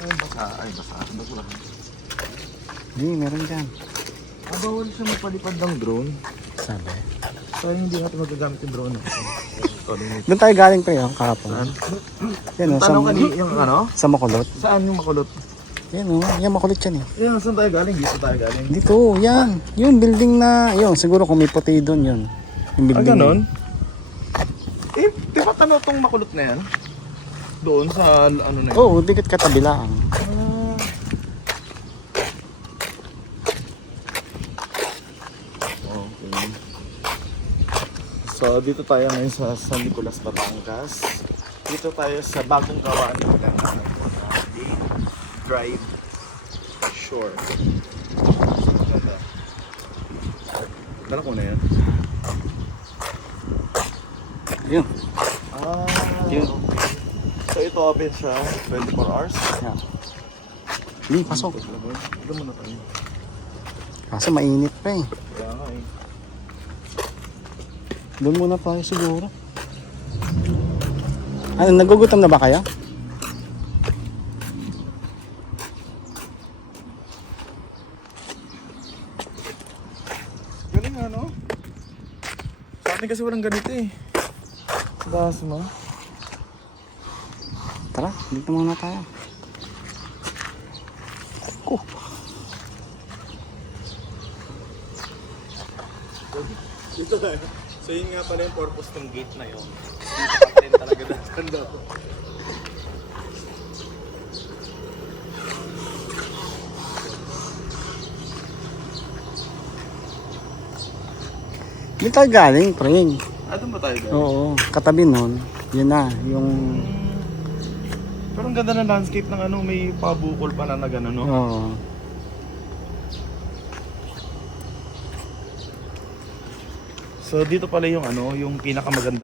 Ay, basa. Ay, basa. Basura. Hindi, meron dyan. Bawal siya magpalipad ng drone. Sabi. So, hindi natin magagamit yung drone. Doon tayo galing pre, oh, kahapon. Saan? Yan, oh, sa, Tanong kanina yung ano? sa Makulot. Saan yung makulot? Yan, oh, yan Makulot yan eh. Yan, saan tayo galing? Dito tayo galing. Dito, yan. Yung building na, yun, siguro kung may puti doon yun. Yung Ah, building. ganon? Eh, di ba tanong tong makulot na yan? Doon sa ano na yun? Oo, dikit katabi lang. Okay. So, dito tayo ngayon sa San Nicolas, Batangas. Dito tayo sa bagong gawa nila na Drive Shore. Dala ko na yan. Yun. Ah, Yun. so ito open siya 24 hours. Yan. Hindi, pasok. Ito muna tayo. Kaso mainit pa eh. Kaya nga eh. Doon muna tayo siguro. Ano, nagugutom na ba kayo? Galing ano? Sa atin kasi walang ganito eh. Sa taas mo. Tara, dito muna tayo. Oh. Dito tayo. So yun nga pala yung purpose ng gate na yun. Dito ka rin talaga dahan daw. Dito tayo galing, pre. Ah, doon ba tayo galing? Oo, katabi nun. Yun na, yung... Pero ang ganda ng landscape ng ano, may pabukol pa na gano'n, no? Oo. So dito pala yung ano, yung pinakamaganda.